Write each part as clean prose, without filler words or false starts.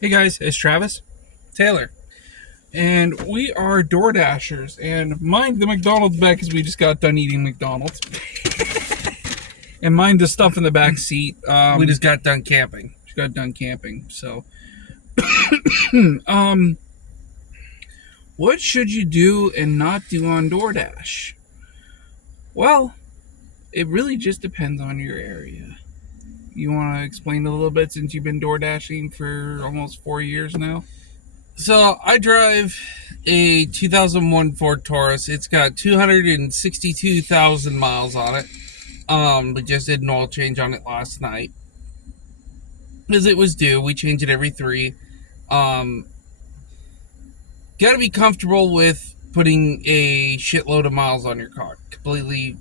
Hey guys, it's Travis, Taylor, and we are Door Dashers. And mind the McDonald's bag because we just got done eating McDonald's. And mind the stuff in the back seat. We just got done camping. So, what should you do and not do on DoorDash? Well, it really just depends on your area. You want to explain a little bit since you've been door dashing for almost 4 years now? So I drive a 2001 Ford Taurus. It's got 262,000 miles on it. We just did an oil change on it last night because it was due. We change it every 3. Got to be comfortable with putting a shitload of miles on your car. Completely.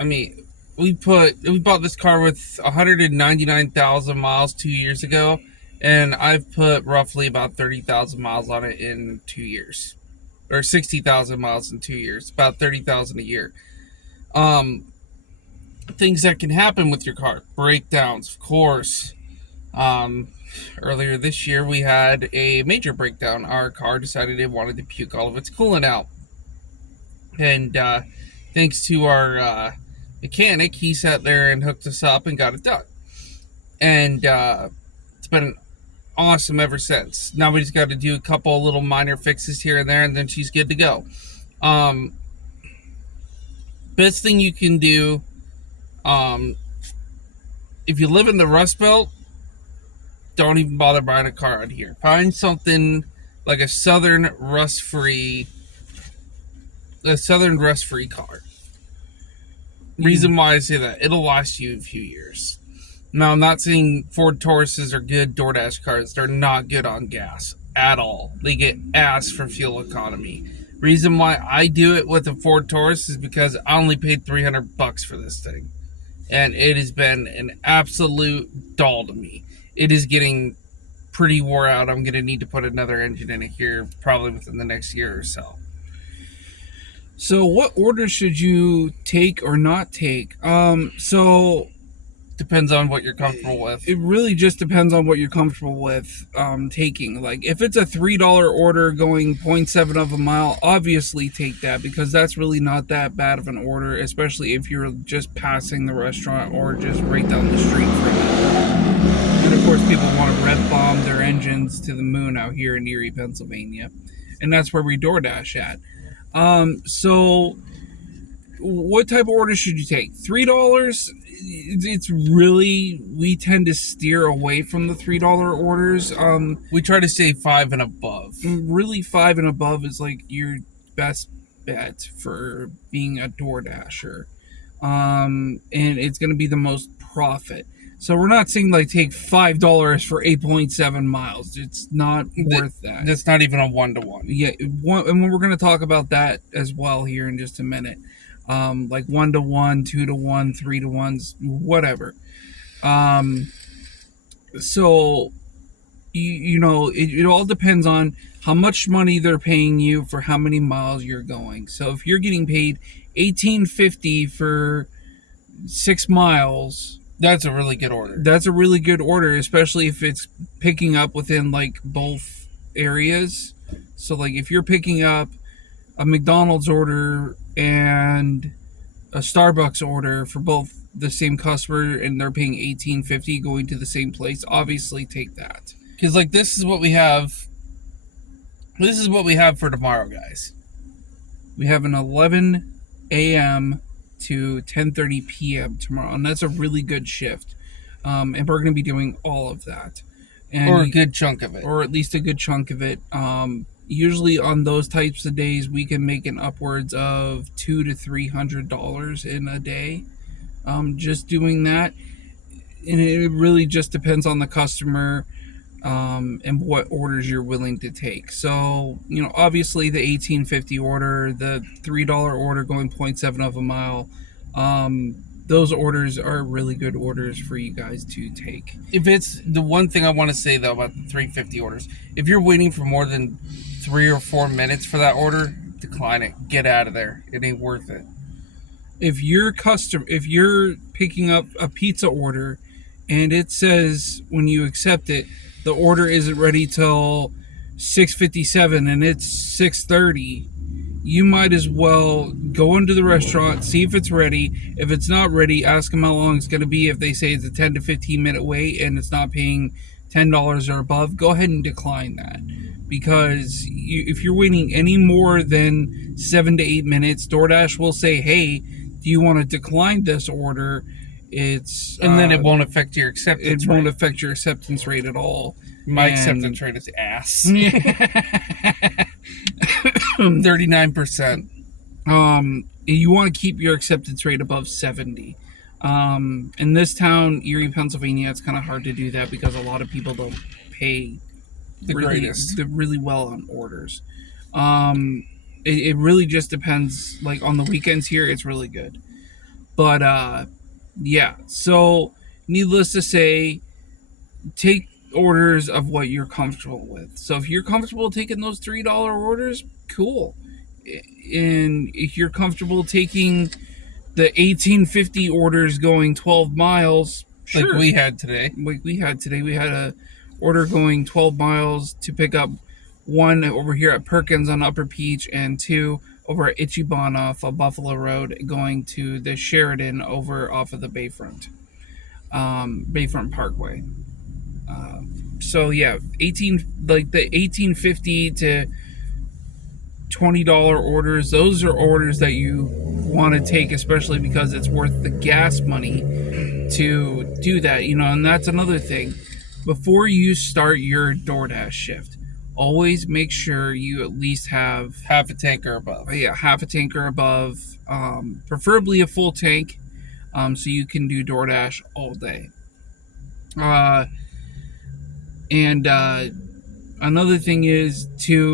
I mean, we bought this car with 199,000 miles 2 years ago, and I've put roughly about 30,000 miles on it in 2 years, or 60,000 miles in 2 years, about 30,000 a year. Things that can happen with your car: breakdowns, of course. Earlier this year, we had a major breakdown. Our car decided it wanted to puke all of its coolant out, and thanks to our mechanic, he sat there and hooked us up and got it done. And it's been awesome ever since. Now we just got to do a couple little minor fixes here and there, and then she's good to go. Best thing you can do, if you live in the Rust Belt, don't even bother buying a car out here. Find something like a southern rust-free car. Reason why I say that, it'll last you a few years. Now, I'm not saying Ford Tauruses are good DoorDash cars. They're not good on gas at all. They get ass for fuel economy. Reason why I do it with a Ford Taurus is because I only paid $300 for this thing, and it has been an absolute doll to me. It is getting pretty wore out. I'm going to need to put another engine in it here probably within the next year or so. So, what order should you take or not take? Depends on what you're comfortable with. It really just depends on what you're comfortable with taking. Like, if it's a $3 order going 0.7 of a mile, obviously take that because that's really not that bad of an order, especially if you're just passing the restaurant or just right down the street from it. And of course, people want to rev bomb their engines to the moon out here in Erie, Pennsylvania, and that's where we DoorDash at. So what type of order should you take? $3? It's really, we tend to steer away from the $3 orders. We try to say 5 and above. Really, 5 and above is like your best bet for being a DoorDasher. And it's going to be the most profit. So we're not saying like take $5 for 8.7 miles. It's not worth that. That's not even a 1-to-1. Yeah, and we're going to talk about that as well here in just a minute. Like 1-to-1, 2-to-1, 3-to-1s, whatever. So you know it all depends on how much money they're paying you for how many miles you're going. So if you're getting paid $18.50 for 6 miles, that's a really good order. That's a really good order, especially if it's picking up within like both areas. So like if you're picking up a McDonald's order and a Starbucks order for both the same customer and they're paying $18.50 going to the same place, obviously take that. Because like this is what we have for tomorrow, guys. We have an 11 a.m. to 10:30 p.m. tomorrow, and that's a really good shift. And we're going to be doing all of that, or a good chunk of it, or at least a good chunk of it. Usually on those types of days, we can make an upwards of $200 to $300 in a day. Just doing that, and it really just depends on the customer. And what orders you're willing to take. So, you know, obviously the $18.50 order, the $3 order going 0.7 of a mile, those orders are really good orders for you guys to take. If it's the one thing I want to say though about the $3.50 orders, if you're waiting for more than 3 or 4 minutes for that order, decline it. Get out of there. It ain't worth it. If you're picking up a pizza order and it says when you accept it the order isn't ready till 6:57 and it's 6:30, you might as well go into the restaurant, see if it's ready. If it's not ready, ask them how long it's going to be. If they say it's a 10 to 15 minute wait and it's not paying $10 or above, go ahead and decline that. Because if you're waiting any more than 7 to 8 minutes, DoorDash will say, hey, do you want to decline this order? And then it won't affect your acceptance It rate. won't affect your acceptance rate at all. My And- acceptance rate is ass. 39%. You want to keep your acceptance rate above 70. In this town, Erie, Pennsylvania, it's kind of hard to do that because a lot of people don't pay Greatest. really well on orders. It really just depends. Like on the weekends here, it's really good. But yeah. So needless to say, take orders of what you're comfortable with. So if you're comfortable taking those $3 orders, cool. And if you're comfortable taking the 1850 orders going 12 miles, sure. Like we had today. We had a order going 12 miles to pick up one over here at Perkins on Upper Peach and two over at Ichiban off of Buffalo Road going to the Sheridan over off of the Bayfront Parkway. So yeah, the 1850 to $20 orders, those are orders that you want to take, especially because it's worth the gas money to do that, and that's another thing. Before you start your DoorDash shift, always make sure you at least have half a tank or above. Half a tank or above, preferably a full tank, so you can do DoorDash all day. Another thing is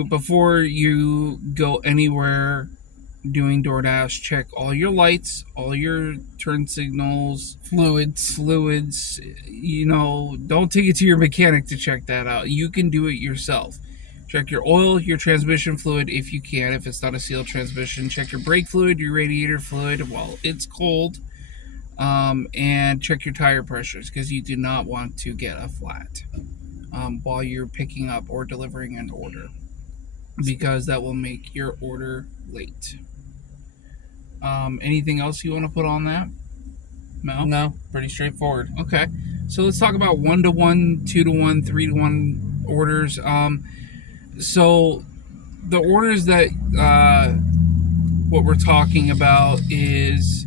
before you go anywhere doing DoorDash, check all your lights, all your turn signals, fluids. Don't take it to your mechanic to check that out. You can do it yourself. Check your oil, your transmission fluid if you can, if it's not a sealed transmission. Check your brake fluid, your radiator fluid while it's cold. And check your tire pressures because you do not want to get a flat while you're picking up or delivering an order, because that will make your order late. Anything else you want to put on that, Mel? No, pretty straightforward. Okay, so let's talk about 1-to-1, 2-to-1, 3-to-1 orders. So the orders that what we're talking about is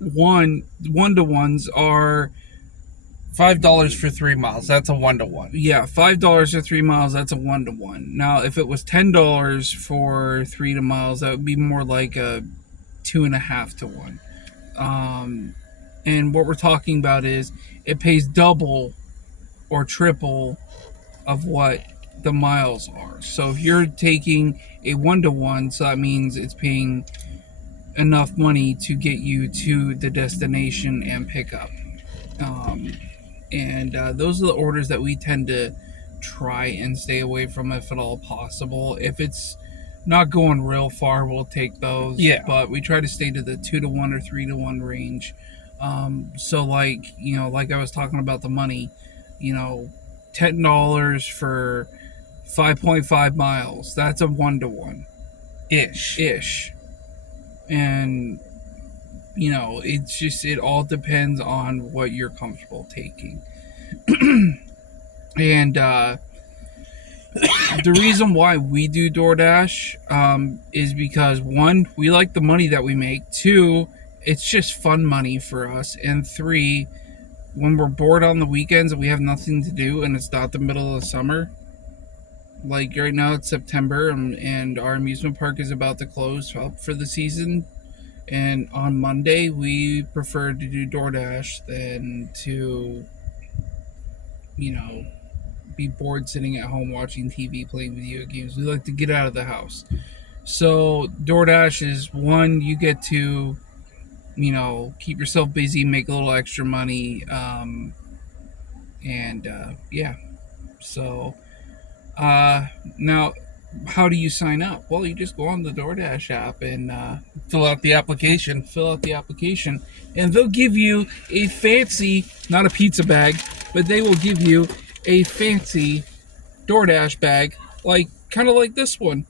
one-to-ones are $5 for 3 miles. That's a 1-to-1. Yeah, $5 for 3 miles. That's a 1-to-1. Now, if it was $10 for 3 miles, that would be more like a 2.5-to-1. And what we're talking about is it pays double or triple of what the miles are. So if you're taking a 1-to-1, so that means it's paying enough money to get you to the destination and pick up. Those are the orders that we tend to try and stay away from if at all possible. If it's not going real far, we'll take those. Yeah. But we try to stay to the 2-to-1 or 3-to-1 range. So like I was talking about the money, $10 for 5.5 miles. That's a 1-to-1. Ish. And it's just, it all depends on what you're comfortable taking. And the reason why we do DoorDash is because, one, we like the money that we make. Two, it's just fun money for us. And three, when we're bored on the weekends and we have nothing to do and it's not the middle of the summer, like right now it's September and our amusement park is about to close up for the season. And on Monday, we prefer to do DoorDash than to, be bored sitting at home watching TV, playing video games. We like to get out of the house. So DoorDash is one, you get to, keep yourself busy, make a little extra money. Yeah. So, now How do you sign up? Well, you just go on the DoorDash app and Fill out the application. fill out the application, and they'll give you a fancy, not a pizza bag, but they will give you a fancy DoorDash bag, like kind of like this one.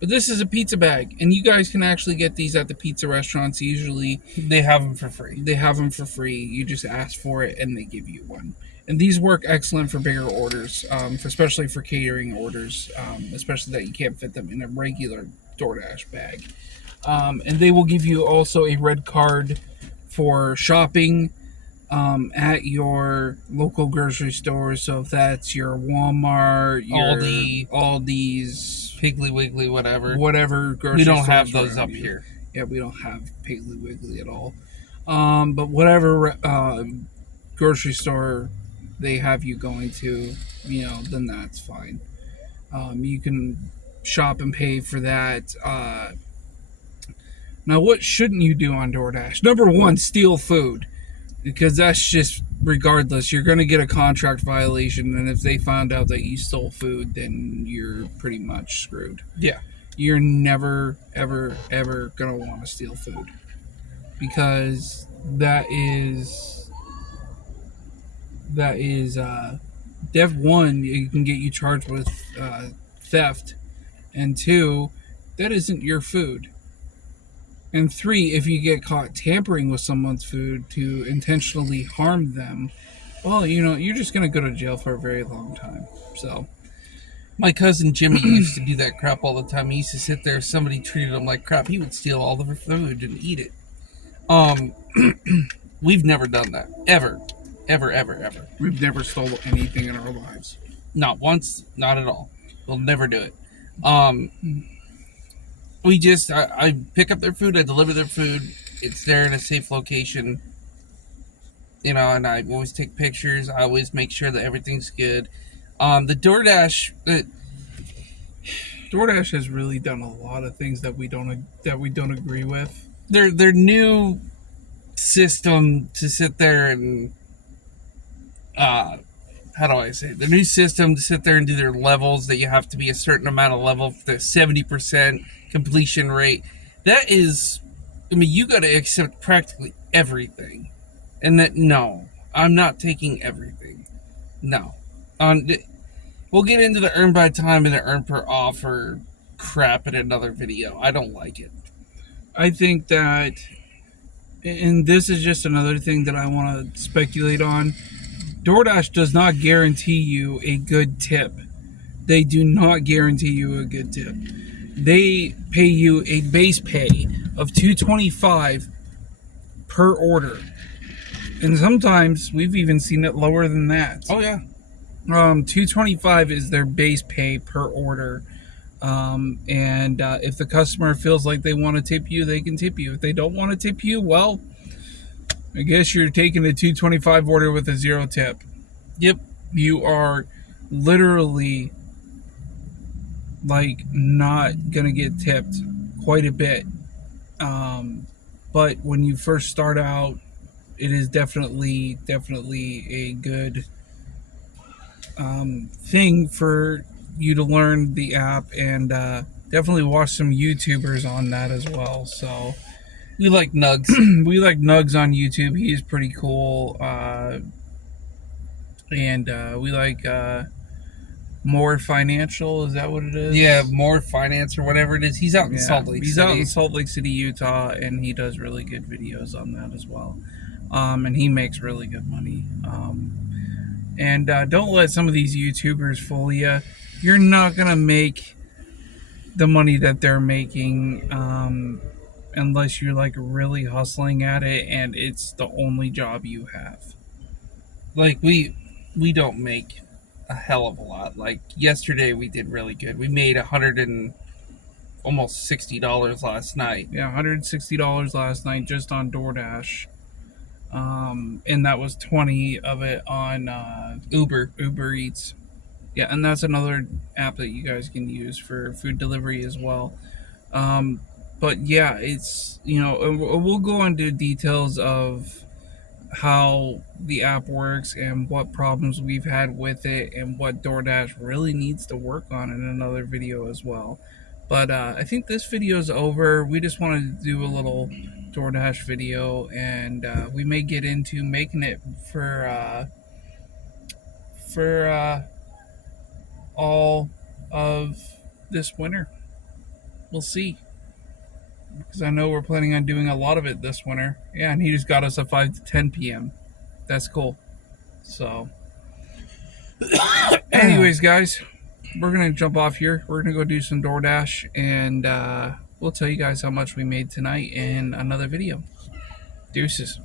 But this is a pizza bag, and you guys can actually get these at the pizza restaurants. Usually, They have them for free. they have them for free. You just ask for it, and they give you one. And these work excellent for bigger orders, especially for catering orders, especially that you can't fit them in a regular DoorDash bag. And they will give you also a red card for shopping at your local grocery store. So if that's your Walmart, your Aldi's, Piggly Wiggly, whatever. whatever grocery We don't stores have those around up you. here. Yeah, we don't have Piggly Wiggly at all. But whatever grocery store they have you going to, then that's fine. You can shop and pay for that. Now, what shouldn't you do on DoorDash? Number one, steal food. Because that's just, regardless, you're going to get a contract violation. And if they found out that you stole food, then you're pretty much screwed. Yeah. You're never, ever, ever going to want to steal food. Because that is def one, it can get you charged with theft. And two, that isn't your food. And three, if you get caught tampering with someone's food to intentionally harm them, well, you're just going to go to jail for a very long time. So, My cousin Jimmy used to do that crap all the time. He used to sit there. If somebody treated him like crap, he would steal all the food and eat it. We've never done that. Ever. Ever. we've never stolen anything in our lives. Not once. Not at all. We'll never do it. We just, I pick up their food. I deliver their food. It's there in a safe location. And I always take pictures. I always make sure that everything's good. The DoorDash, DoorDash has really done a lot of things that we don't agree with. their new system to sit there and how do I say it? The new system to sit there and do their levels, that you have to be a certain amount of level, the 70% completion rate. That is, you got to accept practically everything. And that, no, I'm not taking everything. No. We'll get into the earn by time and the earn per offer crap in another video. I don't like it. I think that, and this is just another thing that I want to speculate on, DoorDash does not guarantee you a good tip. They do not guarantee you a good tip. They pay you a base pay of $2.25 per order. And sometimes we've even seen it lower than that. Oh, yeah. $2.25 is their base pay per order. And if the customer feels like they want to tip you, they can tip you. If they don't want to tip you, well, I guess you're taking a $2.25 order with a 0 tip. Yep. You are literally not gonna get tipped quite a bit. But when you first start out, it is definitely a good thing for you to learn the app, and definitely watch some YouTubers on that as well. So We like Nugs. we like Nugs on YouTube. He is pretty cool. And we like More Financial. Is that what it is? Yeah, More Finance or whatever it is. He's out in Yeah, Salt Lake he's City. out in Salt Lake City, Utah, and he does really good videos on that as well. And he makes really good money. And don't let some of these YouTubers fool you. You're not gonna make the money that they're making unless you're really hustling at it and it's the only job you have. Like, we don't make a hell of a lot. Like, yesterday we did really good. We made almost $60 last night. Yeah, $160 last night just on DoorDash. And that was 20 of it on Uber Eats. Yeah, and that's another app that you guys can use for food delivery as well. But yeah, it's, we'll go into details of how the app works and what problems we've had with it and what DoorDash really needs to work on in another video as well. But I think this video is over. We just wanted to do a little DoorDash video, and we may get into making it for all of this winter. We'll see, because I know we're planning on doing a lot of it this winter. Yeah, and he just got us a 5 to 10 p.m. That's cool. So, anyways, guys, we're gonna jump off here. We're gonna go do some DoorDash, and we'll tell you guys how much we made tonight in another video. Deuces.